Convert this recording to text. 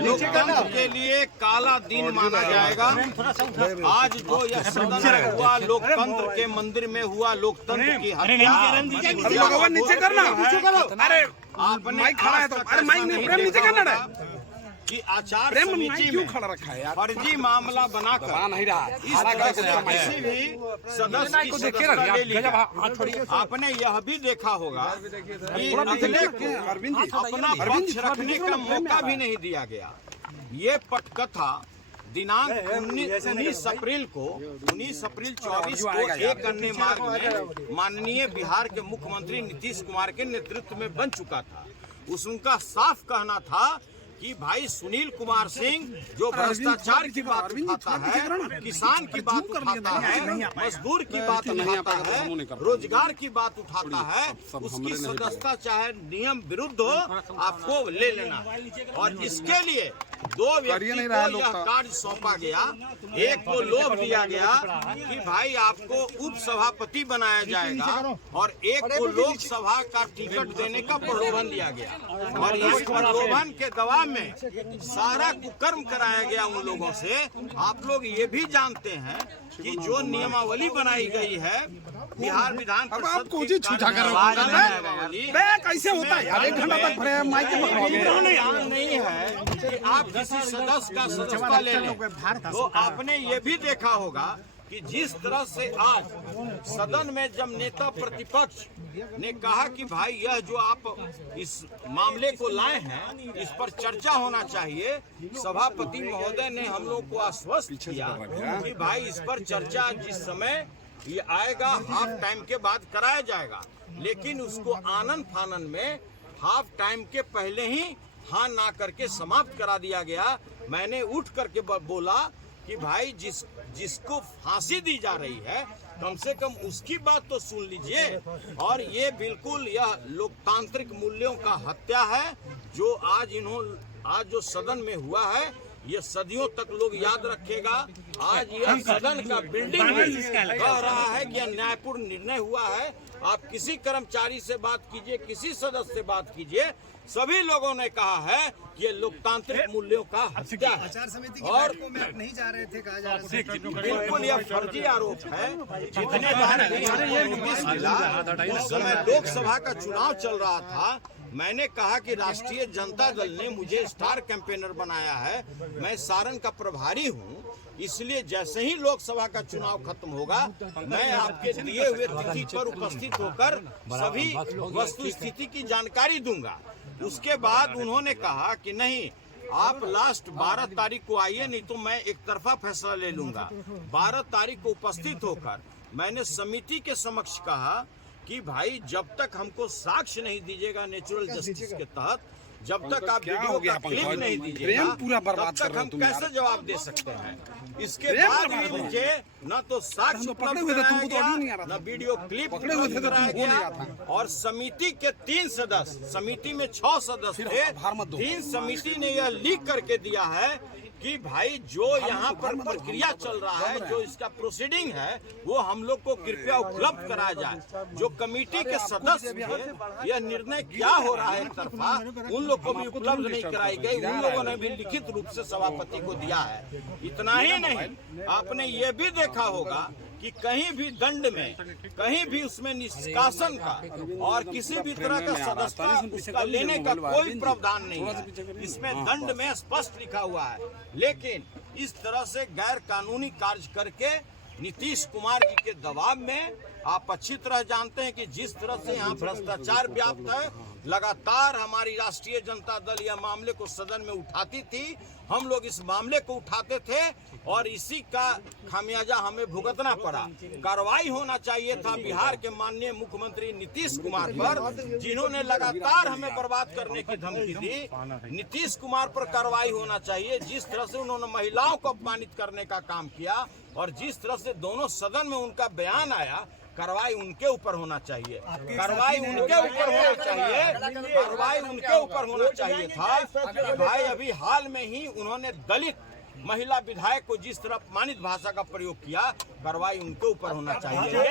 लोकतंत्र के लिए काला दिन माना जाएगा। आज जो यह सदन में हुआ, लोकतंत्र के मंदिर में हुआ लोकतंत्र की हत्या, आपने कि आचार समिति में फर्जी मामला बनाकर इस तरह से किसी भी सदस्य की सदस्यता ले ली। आपने यह भी देखा होगा कि अगले को अपना पक्ष रखने का मौका भी नहीं दिया गया। ये पटकथा दिनांक 19 अप्रैल 24 को एक अन्य मार्ग में माननीय बिहार के मुख्यमंत्री नीतीश कुमार के नेतृत्व में बन चुका था। उनका साफ कहना था कि भाई सुनील कुमार सिंह जो भ्रष्टाचार की बात उठाता है, किसान की बात उठाता है, मजदूर की बात उठाता है, रोजगार की बात उठाता है, उसकी सदस्यता चाहे नियम विरुद्ध हो आपको ले लेना। और इसके लिए दो व्यक्ति को यह कार्य सौंपा गया। एक को लोभ दिया गया कि भाई आपको उप सभापति बनाया जाएगा और एक को लोकसभा का टिकट देने का प्रलोभन दिया गया। और इस प्रलोभन के दबाव में सारा कुकर्म कराया गया उन लोगों से। आप लोग ये भी जानते हैं कि जो नियमावली बनाई गई है बिहार विधान परिषद कैसे होता है यार, 1 घंटा तक नहीं है कि आप किसी सदस्य का सदस्यता ले लें। तो आपने ये भी देखा होगा कि जिस तरह से आज सदन में जब नेता प्रतिपक्ष ने कहा कि भाई यह जो आप इस मामले को लाए हैं इस पर चर्चा होना चाहिए, सभापति महोदय ने हम लोग को आश्वस्त किया कि भाई इस पर चर्चा जिस समय ये आएगा हाफ टाइम के बाद कराया जाएगा। लेकिन उसको आनन फानन में हाफ टाइम के पहले ही हाँ ना करके समाप्त करा दिया गया। मैंने उठ करके बोला कि भाई जिसको फांसी दी जा रही है कम से कम उसकी बात तो सुन लीजिए। और ये बिल्कुल यह लोकतांत्रिक मूल्यों का हत्या है जो आज जो सदन में हुआ है ये सदियों तक लोग याद रखेगा। आज यह सदन का बिल्डिंग कह रहा है कि न्यायपूर्ण निर्णय हुआ है। आप किसी कर्मचारी से बात कीजिए, किसी सदस्य से बात कीजिए, सभी लोगों ने कहा है कि ये लोकतांत्रिक मूल्यों का हत्या है। आचार समिति की बात को में नहीं जा रहे थे, कहा जा रहा था। बिल्कुल यह फर्जी आरोप है। जितने बार नोटिस मिला उस समय लोकसभा का चुनाव चल रहा था, मैंने कहा कि राष्ट्रीय जनता दल ने मुझे स्टार कैंपेनर बनाया है, मैं सारण का प्रभारी हूं, इसलिए जैसे ही लोकसभा का चुनाव खत्म होगा मैं आपके दिए हुए तिथि पर उपस्थित होकर सभी वस्तु स्थिति की जानकारी दूंगा। उसके बाद उन्होंने कहा कि नहीं आप लास्ट 12 तारीख को आइए, नहीं तो मैं एक तरफा फैसला ले लूंगा। 12 तारीख को उपस्थित होकर मैंने समिति के समक्ष कहा कि भाई जब तक हमको साक्ष्य नहीं दीजिएगा नेचुरल जस्टिस के तहत, जब तक आप वीडियो का क्लिप नहीं दीजिएगा तब तक हम कैसे जवाब दे सकते हैं। इसके बाद भी मुझे न तो साक्ष्य उपलब्ध कराया गया, न वीडियो क्लिप उपलब्ध कराया गया। और समिति के 3 सदस्य, समिति में 6 सदस्य थे, 3 समिति ने यह लीक करके दिया है कि भाई जो यहाँ पर प्रक्रिया चल रहा है, जो इसका प्रोसीडिंग है वो हम लोग को कृपया उपलब्ध कराया जाए। जो कमेटी के सदस्य थे यह निर्णय क्या हो रहा है एक तरफा, उन लोग को भी उपलब्ध नहीं कराई गई। उन लोगों ने भी लिखित रूप से सभापति को दिया है। इतना ही नहीं, आपने ये भी देखा होगा कि कहीं भी दंड में, कहीं भी उसमें निष्कासन का और किसी भी तरह का सदस्यता उसका लेने का कोई प्रावधान नहीं है। इसमें दंड में स्पष्ट लिखा हुआ है। लेकिन इस तरह से गैर कानूनी कार्य करके नीतीश कुमार जी के दबाव में आप अच्छी तरह जानते हैं कि जिस तरह से यहाँ भ्रष्टाचार व्याप्त है, लगातार हमारी राष्ट्रीय जनता दल यह मामले को सदन में उठाती थी, हम लोग इस मामले को उठाते थे और इसी का खामियाजा हमें भुगतना पड़ा। कार्रवाई होना चाहिए था बिहार के माननीय मुख्यमंत्री नीतीश कुमार पर, जिन्होंने लगातार हमें बर्बाद करने की धमकी दी। नीतीश कुमार पर कार्रवाई होना चाहिए। जिस तरह से उन्होंने महिलाओं को अपमानित करने का काम किया और जिस तरह से दोनों सदन में उनका बयान आया, कार्रवाई उनके ऊपर होना चाहिए। कार्रवाई उनके ऊपर होना चाहिए। कार्रवाई उनके ऊपर होना चाहिए था कि भाई अभी हाल में ही उन्होंने दलित महिला विधायक को जिस तरह अपमानित भाषा का प्रयोग किया, कार्रवाई उनके ऊपर होना चाहिए।